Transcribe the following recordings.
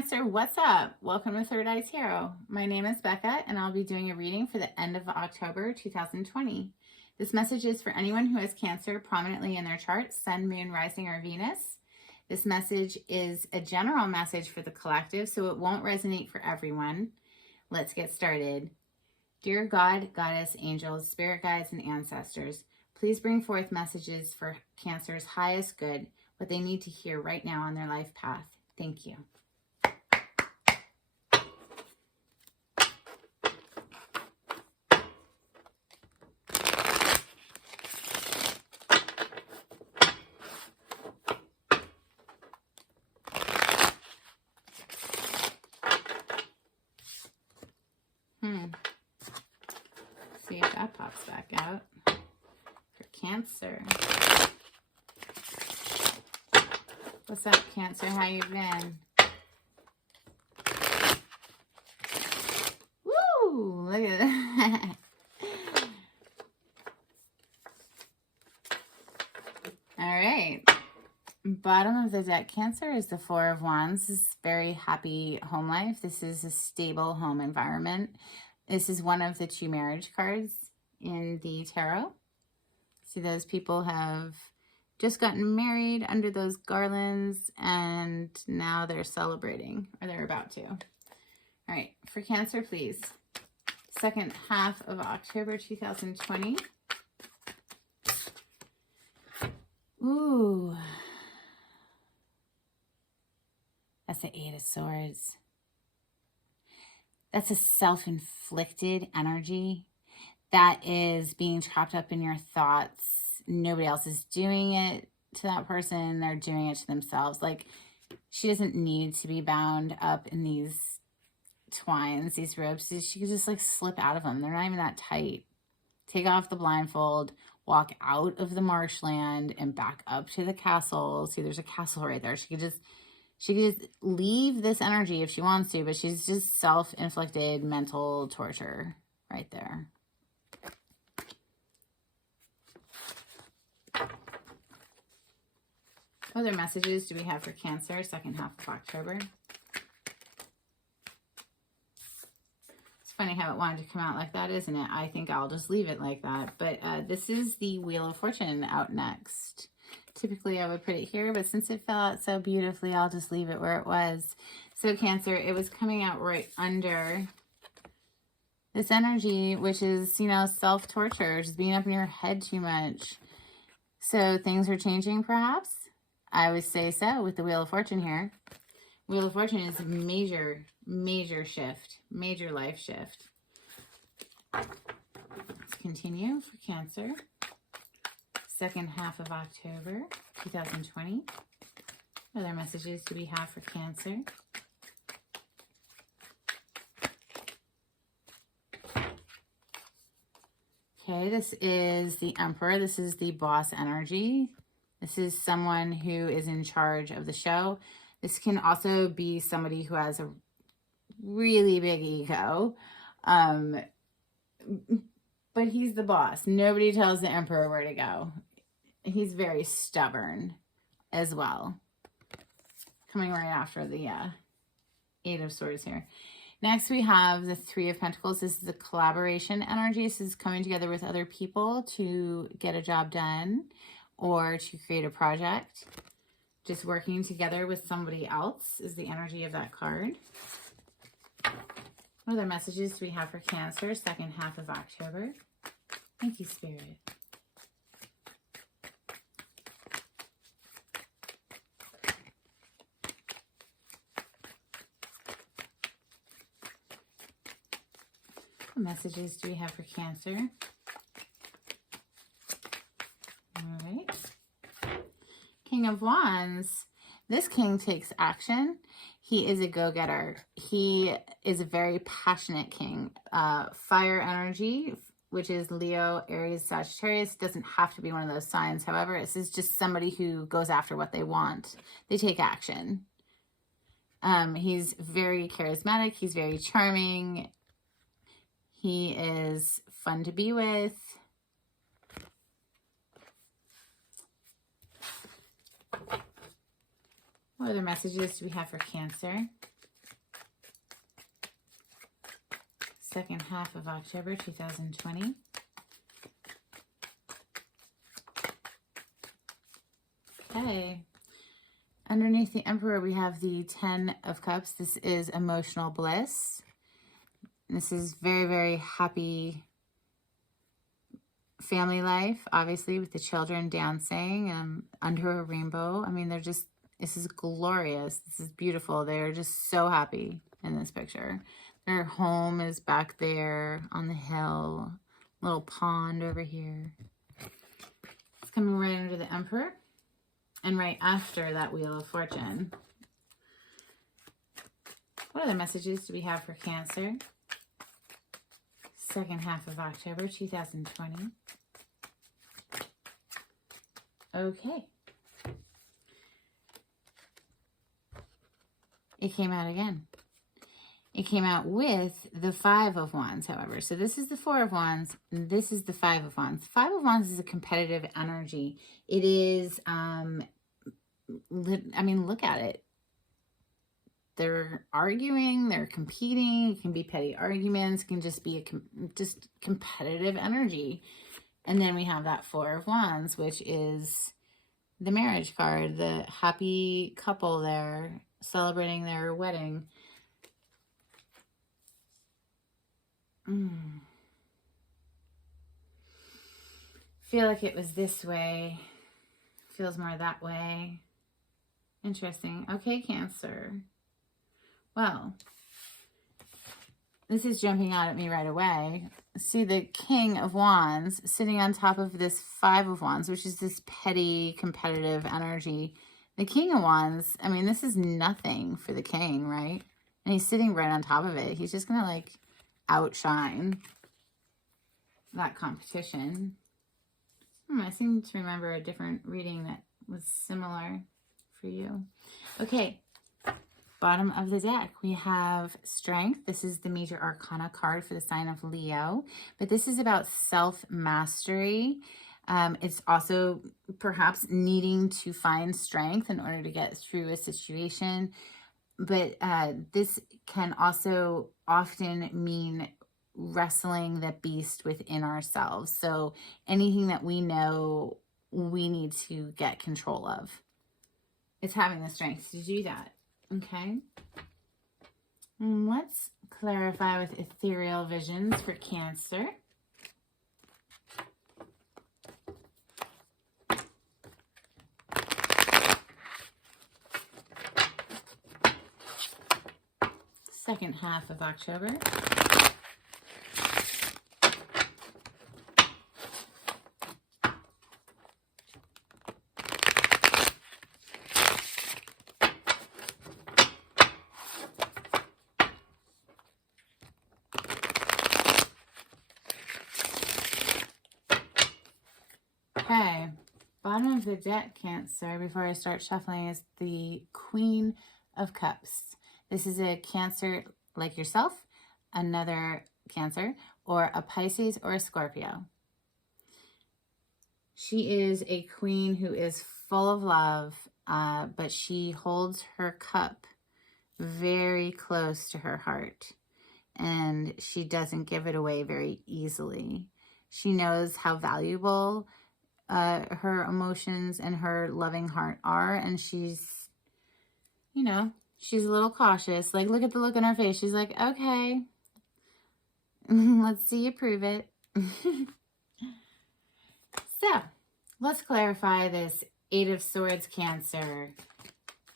Cancer, what's up? Welcome to Third Eye Tarot. My name is Becca, and I'll be doing a reading for the end of October 2020. This message is for anyone who has Cancer prominently in their chart, Sun, Moon, Rising, or Venus. This message is a general message for the collective, so it won't resonate for everyone. Let's get started. Dear God, Goddess, angels, spirit guides, and ancestors, please bring forth messages for Cancer's highest good, what they need to hear right now on their life path. Thank you. See if that pops back out for Cancer. What's up, Cancer? How you been? Woo! Look at that. All right. Bottom of the deck, Cancer, is the Four of Wands. This is very happy home life. This is a stable home environment. This is one of the two marriage cards in the tarot. See, those people have just gotten married under those garlands, and now they're celebrating, or they're about to. All right, for Cancer, please. Second half of October 2020. Ooh. That's the Eight of Swords. That's a self-inflicted energy that is being trapped up in your thoughts. Nobody else is doing it to that person. They're doing it to themselves. Like, she doesn't need to be bound up in these twines, these ropes. She could just like slip out of them. They're not even that tight. Take off the blindfold, walk out of the marshland and back up to the castle. See, there's a castle right there. She could just leave this energy if she wants to, but she's just self-inflicted mental torture right there. What other messages do we have for Cancer, second half of October? It's funny how it wanted to come out like that, isn't it? I think I'll just leave it like that. But this is the Wheel of Fortune out next. Typically, I would put it here, but since it fell out so beautifully, I'll just leave it where it was. So, Cancer, it was coming out right under this energy, which is, you know, self-torture, just being up in your head too much. So, things are changing, perhaps? I would say so with the Wheel of Fortune here. Wheel of Fortune is a major, major shift, major life shift. Let's continue for Cancer. Second half of October 2020. What other messages do we have for Cancer? Okay, this is the Emperor. This is the boss energy. This is someone who is in charge of the show. This can also be somebody who has a really big ego. But he's the boss. Nobody tells the Emperor where to go. He's very stubborn as well. Coming right after the Eight of Swords here. Next, we have the Three of Pentacles. This is a collaboration energy. This is coming together with other people to get a job done or to create a project. Just working together with somebody else is the energy of that card. What other messages do we have for Cancer, second half of October? Thank you, Spirit. What messages do we have for Cancer? All right. King of Wands. This king takes action. He is a go-getter. He is a very passionate king. Fire energy, which is Leo, Aries, Sagittarius. Doesn't have to be one of those signs. However, this is just somebody who goes after what they want. They take action. He's very charismatic. He's very charming. He is fun to be with. What other messages do we have for Cancer? Second half of October 2020. Okay. Underneath the Emperor, we have the 10 of Cups. This is emotional bliss. This is very, very happy family life, obviously, with the children dancing under a rainbow. I mean, this is glorious. This is beautiful. They're just so happy in this picture. Their home is back there on the hill. Little pond over here. It's coming right under the Emperor. And right after that Wheel of Fortune. What other messages do we have for Cancer? Second half of October 2020. Okay. It came out again. It came out with the 5 of Wands, however. So this is the 4 of Wands, and this is the 5 of Wands. 5 of Wands is a competitive energy. It is, I mean, look at it. They're arguing, they're competing. It can be petty arguments. It can just be just competitive energy. And then we have that 4 of Wands, which is the marriage card, the happy couple there celebrating their wedding. Feel like it was this way. Feels more that way. Interesting. Okay, Cancer. Well, this is jumping out at me right away. See the King of Wands sitting on top of this 5 of Wands, which is this petty, competitive energy. The King of Wands, I mean, this is nothing for the King, right? And he's sitting right on top of it. He's just going to, like, outshine that competition. I seem to remember a different reading that was similar for you. Okay. Bottom of the deck, we have Strength. This is the Major Arcana card for the sign of Leo, but this is about self-mastery. It's also perhaps needing to find strength in order to get through a situation, but this can also often mean wrestling the beast within ourselves. So anything that we know we need to get control of. It's having the strength to do that. Okay, let's clarify with ethereal visions for Cancer. Second half of October. Okay, bottom of the deck, Cancer, before I start shuffling, is the Queen of Cups. This is a Cancer like yourself, another Cancer, or a Pisces or a Scorpio. She is a queen who is full of love, but she holds her cup very close to her heart, and she doesn't give it away very easily. She knows how valuable her emotions and her loving heart are, and she's, you know, she's a little cautious. Like, look at the look on her face. She's like, okay, let's see you prove it. So, let's clarify this 8 of Swords, Cancer,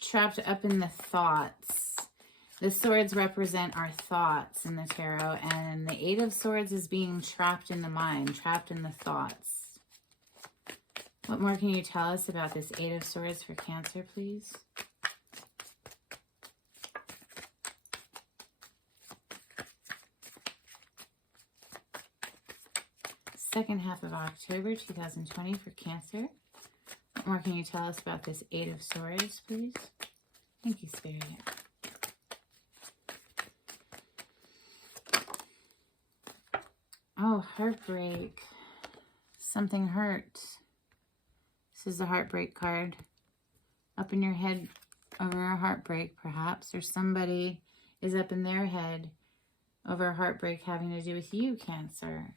trapped up in the thoughts. The swords represent our thoughts in the tarot, and the 8 of Swords is being trapped in the mind, trapped in the thoughts. What more can you tell us about this 8 of Swords for Cancer, please? Second half of October 2020 for Cancer. What more can you tell us about this 8 of Swords, please? Thank you, Spirit. Oh, heartbreak. Something hurt. This is the heartbreak card. Up in your head over a heartbreak, perhaps, or somebody is up in their head over heartbreak having to do with you, Cancer.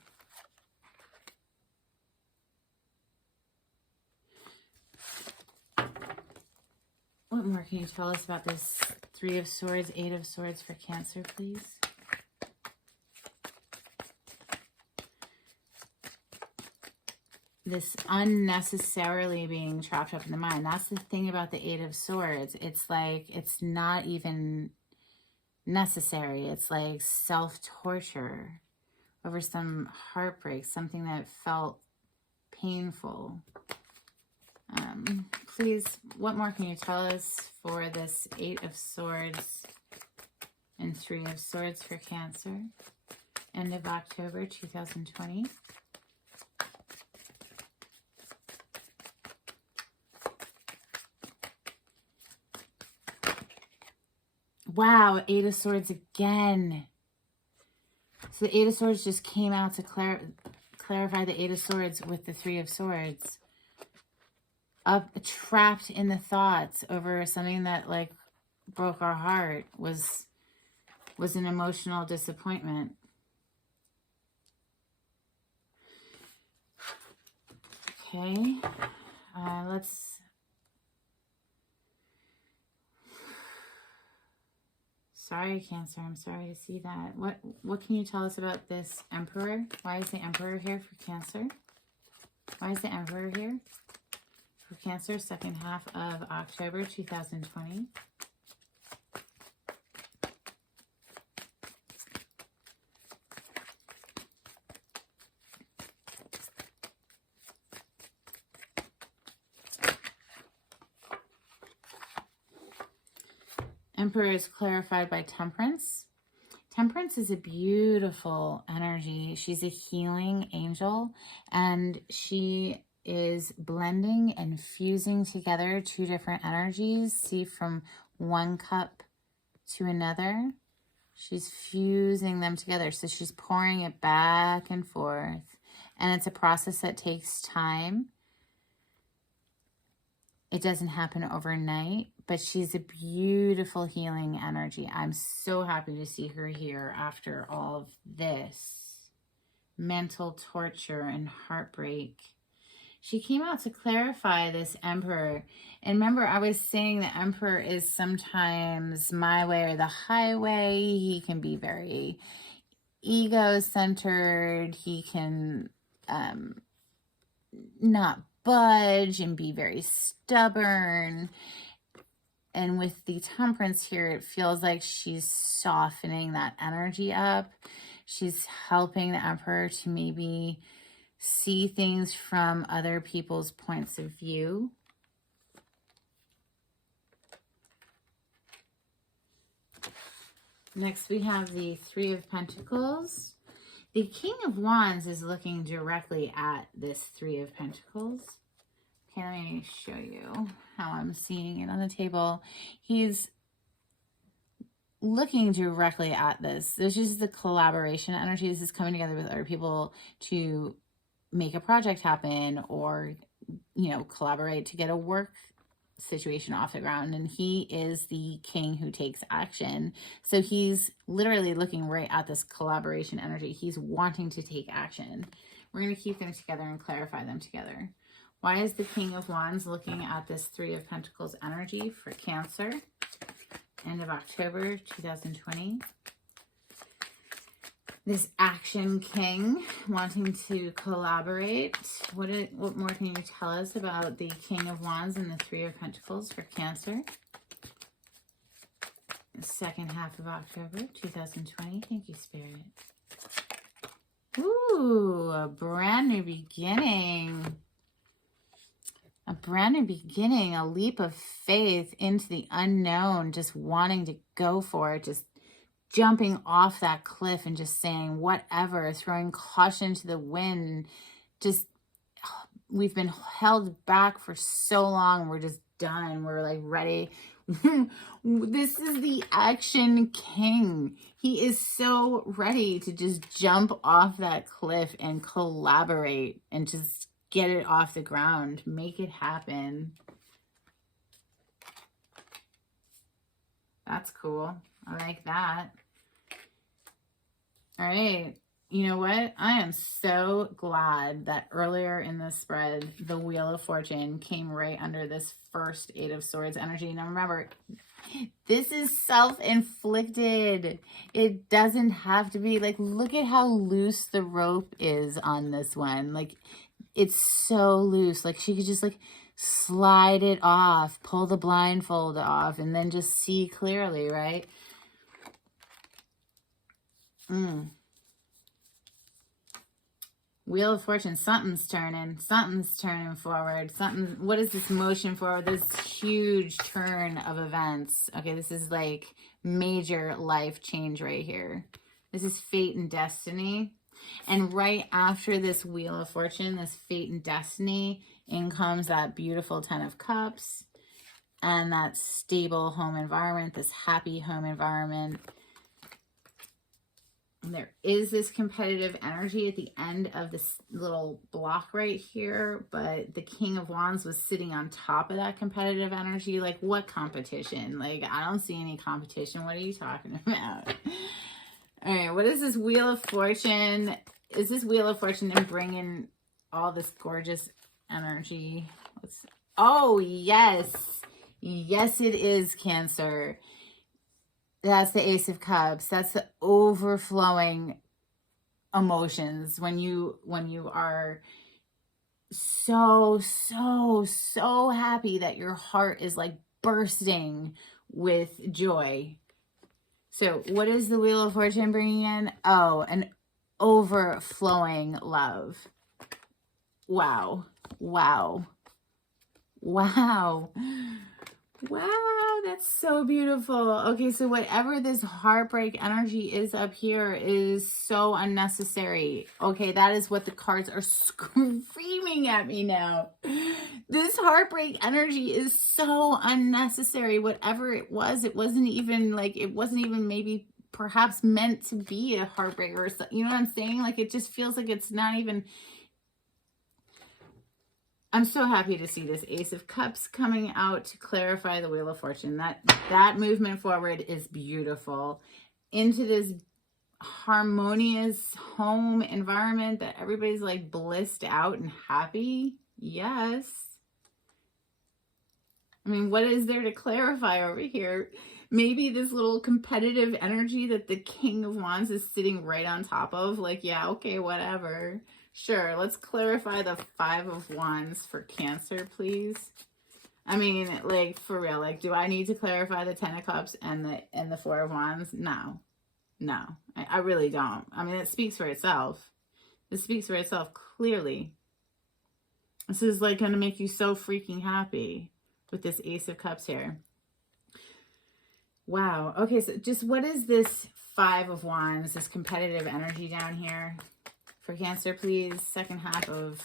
What more can you tell us about this Three of Swords, Eight of Swords for Cancer, please? This unnecessarily being trapped up in the mind. That's the thing about the Eight of Swords. It's like, it's not even necessary. It's like self-torture over some heartbreak, something that felt painful. Please, what more can you tell us for this Eight of Swords and Three of Swords for Cancer? End of October 2020. Wow, Eight of Swords again. So the Eight of Swords just came out to clarify the Eight of Swords with the Three of Swords. Up, trapped in the thoughts over something that like broke our heart, was an emotional disappointment. Okay, let's... Sorry, Cancer, I'm sorry to see that. What can you tell us about this Emperor? Why is the Emperor here for Cancer? Why is the Emperor here for Cancer, second half of October 2020? Emperor is clarified by Temperance. Temperance is a beautiful energy. She's a healing angel, and she is blending and fusing together two different energies. See, from one cup to another, she's fusing them together. So she's pouring it back and forth, and it's a process that takes time. It doesn't happen overnight, but she's a beautiful healing energy. I'm so happy to see her here after all of this mental torture and heartbreak. She came out to clarify this Emperor. And remember, I was saying the Emperor is sometimes my way or the highway. He can be very ego-centered. He can not budge and be very stubborn. And with the Temperance here, it feels like she's softening that energy up. She's helping the Emperor to maybe see things from other people's points of view. Next, we have the Three of Pentacles. The King of Wands is looking directly at this Three of Pentacles. Okay, let me show you how I'm seeing it on the table. He's looking directly at this. This is the collaboration energy. This is coming together with other people to make a project happen, or, you know, collaborate to get a work situation off the ground. And he is the king who takes action. So he's literally looking right at this collaboration energy. He's wanting to take action. We're going to keep them together and clarify them together. Why is the King of Wands looking at this Three of Pentacles energy for Cancer? End of October 2020. This action king wanting to collaborate. What more can you tell us about the King of Wands and the Three of Pentacles for Cancer? The second half of October 2020. Thank you, Spirit. Ooh, a brand new beginning. A brand new beginning, a leap of faith into the unknown, just wanting to go for it, just jumping off that cliff and just saying whatever, throwing caution to the wind. Just, we've been held back for so long. We're just done. We're like ready. This is the action king. He is so ready to just jump off that cliff and collaborate and just get it off the ground, make it happen. That's cool. I like that. All right. You know what? I am so glad that earlier in the spread, the Wheel of Fortune came right under this first Eight of Swords energy. Now remember, this is self-inflicted. It doesn't have to be. Like, look at how loose the rope is on this one. Like, it's so loose. Like, she could just, like, slide it off, pull the blindfold off, and then just see clearly, right? Wheel of Fortune, something's turning forward. What is this motion forward? This huge turn of events. Okay, this is like major life change right here. This is fate and destiny. And right after this Wheel of Fortune, this fate and destiny, in comes that beautiful 10 of Cups and that stable home environment, this happy home environment. And there is this competitive energy at the end of this little block right here, but the King of Wands was sitting on top of that competitive energy. Like, what competition? Like, I don't see any competition. What are you talking about? All right, what is this Wheel of Fortune? Is this Wheel of Fortune and bringing all this gorgeous energy? Oh, yes. Yes, it is, Cancer. That's the Ace of Cups. That's the overflowing emotions when you are so happy that your heart is like bursting with joy. So what is the Wheel of Fortune bringing in? Oh, an overflowing love. Wow. Wow. Wow. Wow, that's so beautiful. Okay, so whatever this heartbreak energy is up here is so unnecessary. Okay, that is what the cards are screaming at me now. This heartbreak energy is so unnecessary. Whatever it wasn't even maybe perhaps meant to be a heartbreak or something. You know what I'm saying? Like, it just feels like it's not even... I'm so happy to see this Ace of Cups coming out to clarify the Wheel of Fortune. That movement forward is beautiful. Into this harmonious home environment that everybody's like blissed out and happy. Yes. I mean, what is there to clarify over here? Maybe this little competitive energy that the King of Wands is sitting right on top of. Like, yeah, okay, whatever. Sure, let's clarify the Five of Wands for Cancer, please. I mean, like, for real, like, do I need to clarify the 10 of Cups and the Four of Wands? No. No, I really don't. I mean, it speaks for itself. It speaks for itself clearly. This is, like, going to make you so freaking happy with this Ace of Cups here. Wow. Okay, so just what is this Five of Wands, this competitive energy down here? For Cancer, please, second half of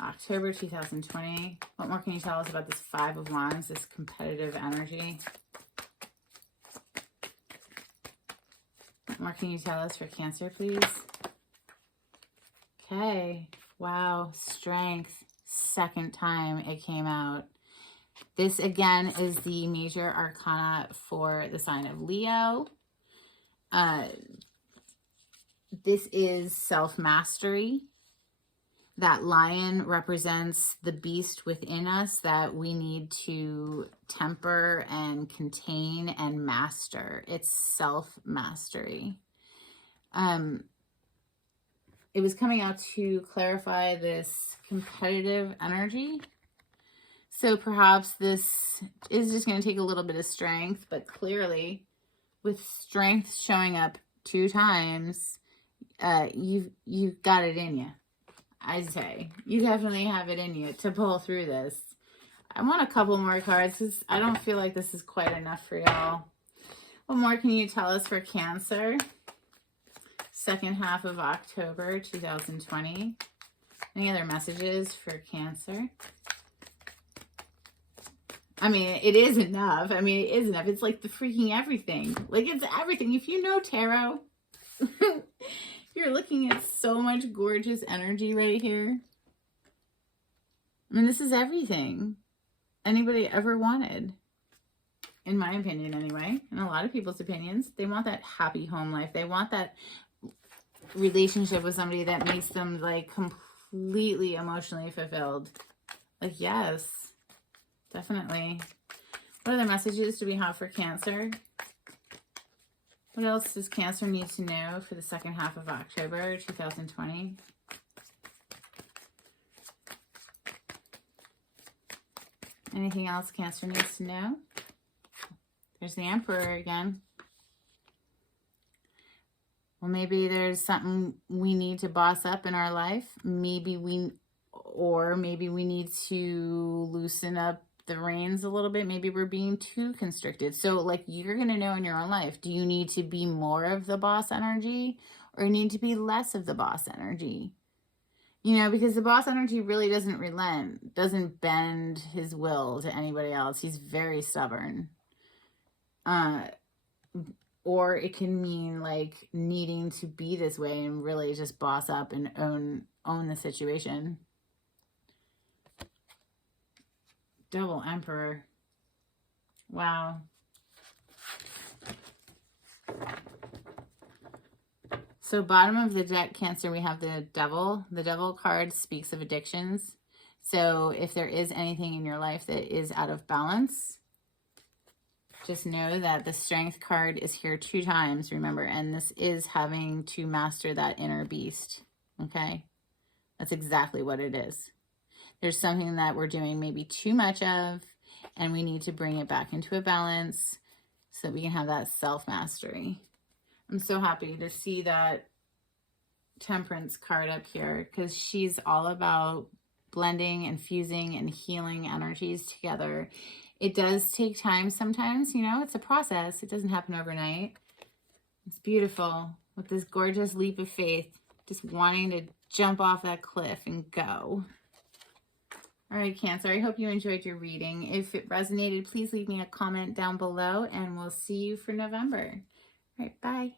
October 2020. What more can you tell us about this Five of Wands, this competitive energy? What more can you tell us for Cancer, please? Okay. Wow. Strength. Second time it came out. This, again, is the major arcana for the sign of Leo. This is self-mastery. That lion represents the beast within us that we need to temper and contain and master. It's self-mastery. It was coming out to clarify this competitive energy. So perhaps this is just going to take a little bit of strength, but clearly with strength showing up 2 times, you've got it in you. I say you definitely have it in you to pull through this. I want a couple more cards because I don't feel like this is quite enough for y'all. What more can you tell us for Cancer? Second half of October 2020. Any other messages for Cancer? I mean, it is enough. I mean, it is enough. It's like the freaking everything. Like, it's everything. If you know tarot, you're looking at so much gorgeous energy right here. I mean, this is everything anybody ever wanted. In my opinion, anyway. In a lot of people's opinions. They want that happy home life. They want that relationship with somebody that makes them like completely emotionally fulfilled. Like, yes, definitely. What other messages do we have for Cancer? What else does Cancer need to know for the second half of October 2020? Anything else Cancer needs to know? There's the Emperor again. Well, maybe there's something we need to boss up in our life. Maybe we need to loosen up the reins a little bit. Maybe we're being too constricted. So like, you're going to know in your own life, do you need to be more of the boss energy or need to be less of the boss energy? You know, because the boss energy really doesn't relent, doesn't bend his will to anybody else. He's very stubborn. Or it can mean like needing to be this way and really just boss up and own the situation. Double Emperor. Wow. So bottom of the deck, Cancer, we have the Devil. The Devil card speaks of addictions. So if there is anything in your life that is out of balance, just know that the Strength card is here 2 times, remember, and this is having to master that inner beast, okay? That's exactly what it is. There's something that we're doing maybe too much of, and we need to bring it back into a balance so that we can have that self-mastery. I'm so happy to see that Temperance card up here because she's all about blending and fusing and healing energies together. It does take time sometimes, you know, it's a process. It doesn't happen overnight. It's beautiful with this gorgeous leap of faith, just wanting to jump off that cliff and go. All right, Cancer, I hope you enjoyed your reading. If it resonated, please leave me a comment down below and we'll see you for November. All right, bye.